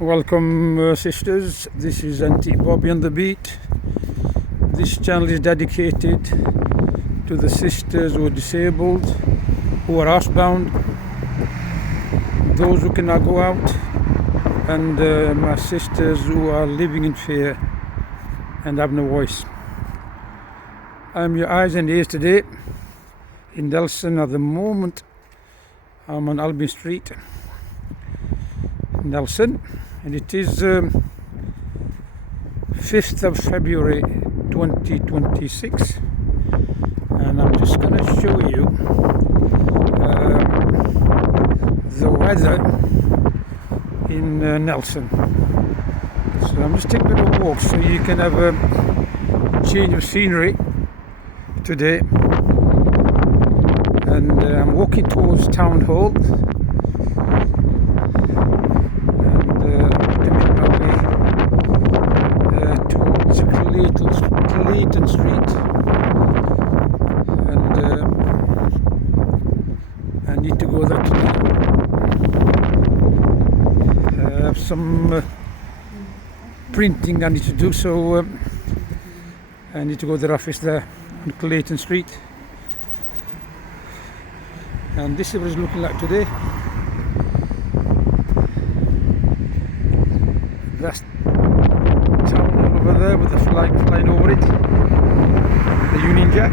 Welcome, sisters. This is Auntie Bobby on the beat. This channel is dedicated to the sisters who are disabled, who are housebound, those who cannot go out, and my sisters who are living in fear and have no voice. I'm your eyes and ears today in Nelson. At the moment, I'm on Albion Street, Nelson, and it is 5th of February 2026, and I'm just going to show you the weather in Nelson. So I'm just taking a little walk so you can have a change of scenery today, and I'm walking towards Town Hall. Clayton Street, and I need to go there today. I have some printing I need to do, so I need to go to the office there on Clayton Street. And this is what it's looking like today. That's town over there with the flag flying over it, the Union Jack.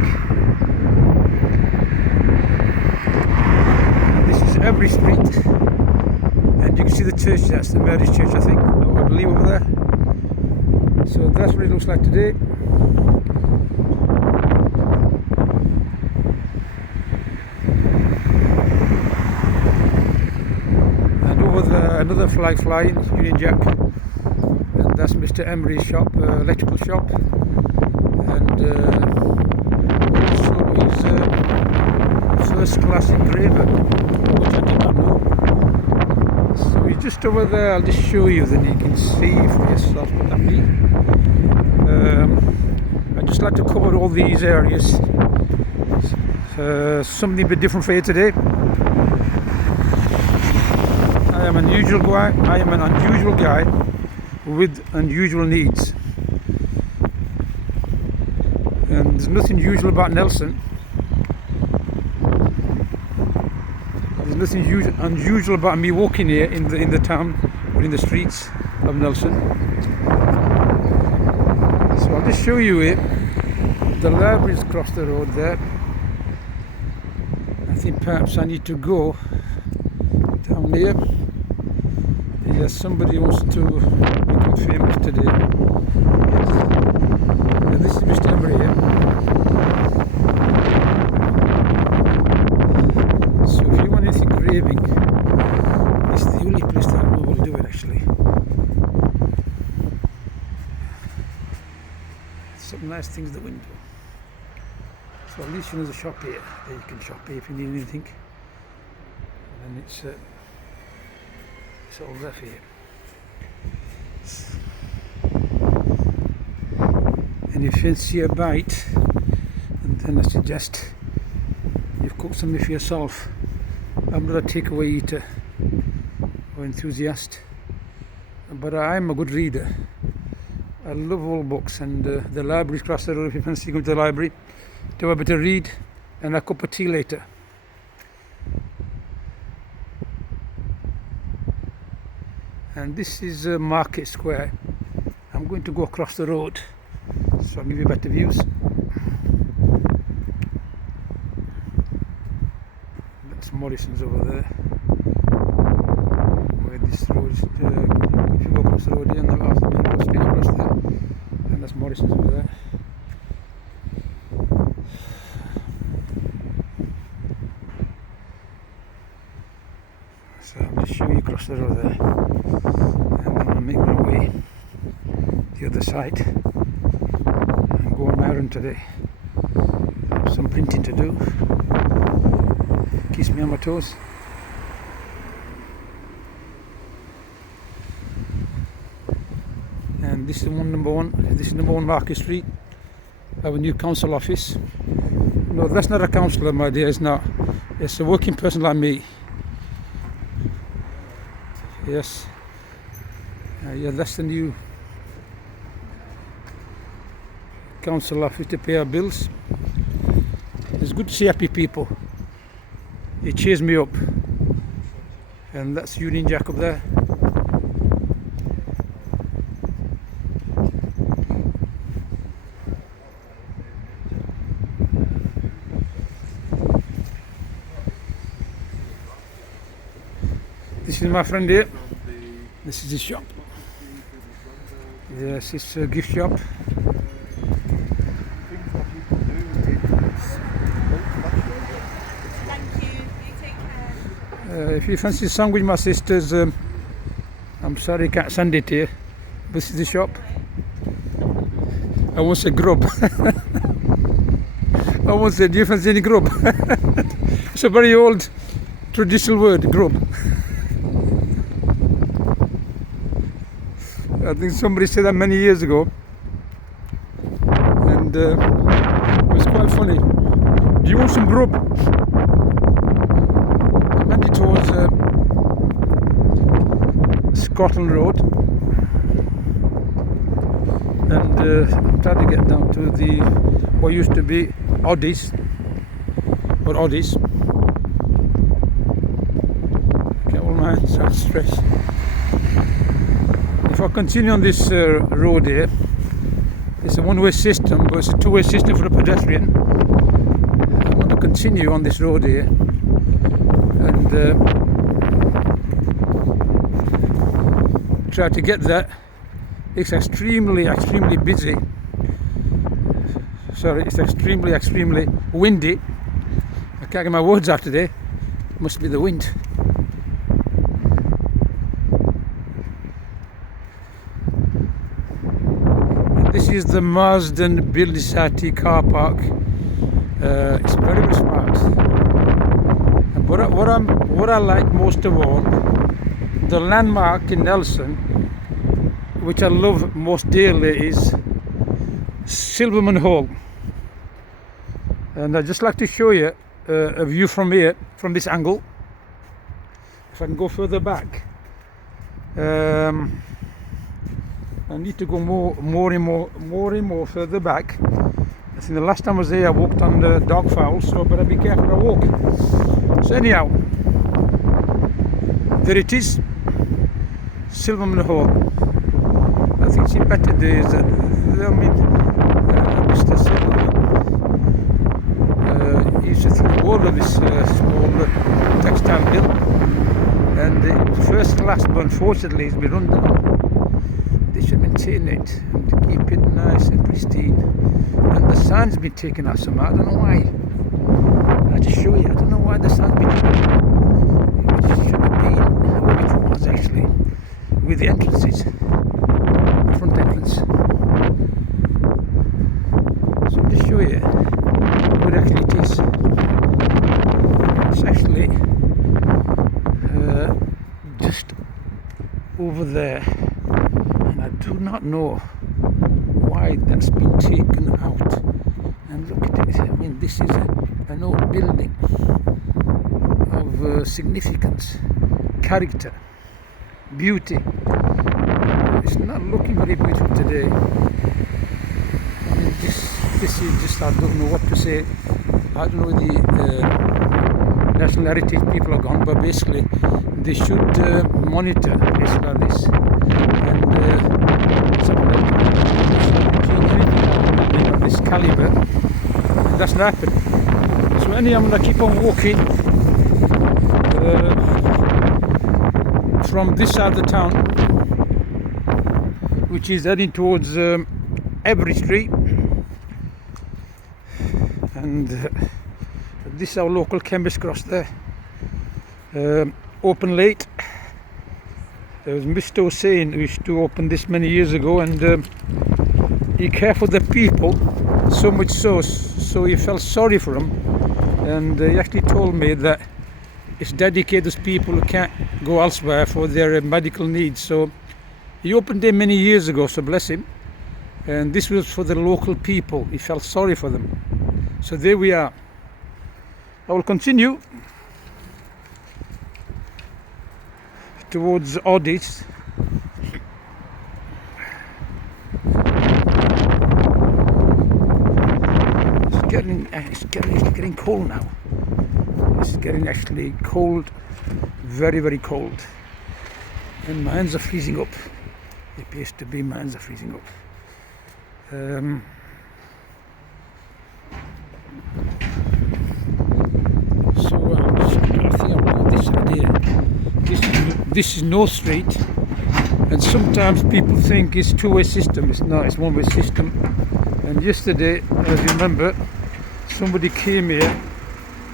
This is every street, and you can see the church. That's the Mary's Church, I think, or I believe, over there. So that's what it looks like today. And over there, another flag flying, Union Jack. That's Mr. Emery's shop, electrical shop, and also his first-class engraver, which I did not know. So he's just over there. I'll just show you, then you can see for yourself what I mean. I'd just like to cover all these areas. Something a bit different for you today. I am an unusual guy with unusual needs, and there's nothing usual about Nelson. There's nothing unusual about me walking here in the town or in the streets of Nelson. So I'll just show you here. The library's across the road there. I think perhaps I need to go down here. Yes, somebody wants to become famous today. Yes. Yeah, this is Mr. Emery here. So if you want anything engraving, it's the only place that I know will do it, actually. Some nice things in the window. So at least you know there's a shop here. There you can shop here if you need anything. And it's all there for you. And if you fancy a bite, and then I suggest you cook something for yourself. I'm not a takeaway eater or enthusiast, but I'm a good reader. I love all books, and the library's across the road. If you fancy going to the library, do a bit of read and a cup of tea later. And this is Market Square. I'm going to go across the road so I'll give you better views. That's Morrison's over there, where this road is. If you go across the road here, and the main road straight across there, and that's Morrison's over there. So I'll just show you across the road there, and then I'll make my way the other side and go on my errand today. Some printing to do, keeps me on my toes. And this is number one Market Street, our new council office. No, that's not a councillor, my dear, it's not. It's a working person like me. Yes. Yeah, that's the new council office to pay our bills. It's good to see happy people. It cheers me up. And that's Union Jack up there. This is my friend here. This is his shop. Yes, it's a gift shop. If you fancy a song with my sisters, I'm sorry I can't send it here. This is the shop. I won't say grub. I won't say, do you fancy any grub? It's a very old traditional word, grub. I think somebody said that many years ago, and it was quite funny. Do you want some grub? I meant it towards Scotland Road, and I'm trying to get down to the what used to be Oddies. Get all my hands out stress. If I continue on this road here, it's a one-way system, but it's a two-way system for the pedestrian. I'm going to continue on this road here, and try to get that. It's extremely busy. Sorry, it's extremely windy. I can't get my words out today. Must be the wind. This is the Marsden Building Society car park. It's very smart. And what I like most of all, the landmark in Nelson, which I love most dearly, is Silverman Hall. And I'd just like to show you a view from here, from this angle. If I can go further back. I need to go more and more further back. I think the last time I was there, I walked on the dog fowl, so I better be careful I walk. So anyhow, there it is, Silverman Hall. I think it's in better days. Mr. Silverman used to think all of this small textile mill, and it was first class, but unfortunately it's been run down. They should maintain it and keep it nice and pristine. And the sign's been taken out somehow. I don't know why. I'll just show you. I don't know why the sign's been taken out. It should have been where it was actually, with the entrances, the front entrance. So I'll just show you where actually it is. It's actually just over there. I do not know why that's been taken out. And look at it. I mean, this is an old building of significance, character, beauty. It's not looking very beautiful today. I mean, this is just, I don't know what to say. I don't know where the National Heritage people are gone, but basically they should monitor this like this. And something like this caliber, and that's not happened. So anyhow, I'm going to keep on walking from this side of the town, which is heading towards Every Street, and this is our local chemist cross there. Open late. There was Mr. Hussain who used to open this many years ago, and he cared for the people so much so he felt sorry for them, and he actually told me that it's dedicated to people who can't go elsewhere for their medical needs. So he opened it many years ago, so bless him, and this was for the local people. He felt sorry for them. So there we are. I will continue towards Oddies, getting cold now. It's getting actually cold, very, very cold. And my hands are freezing up. It appears to be my hands are freezing up. I think I'll go this side here. This is North Street, and sometimes people think it's two-way system. It's not. It's one-way system. And yesterday, as you remember, somebody came here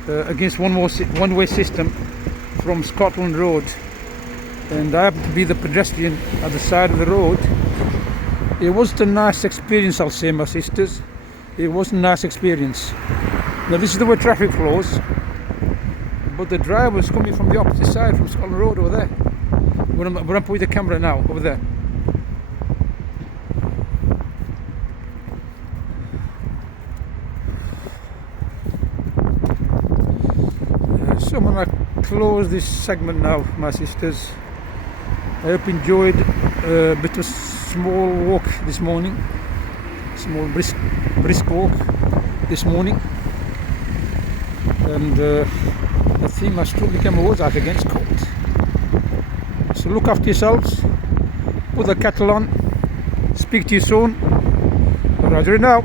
against one-way system from Scotland Road, and I happened to be the pedestrian at the side of the road. It wasn't a nice experience, I'll say, my sisters. It wasn't a nice experience. Now this is the way traffic flows, but the driver was coming from the opposite side, from Scotland Road over there. Where I'm putting the camera now, over there. So I'm going to close this segment now, my sisters. I hope you enjoyed a bit of small walk this morning, small brisk walk this morning, and I think I strongly came words out against cold. So look after yourselves, put the kettle on, speak to you soon. Roger now.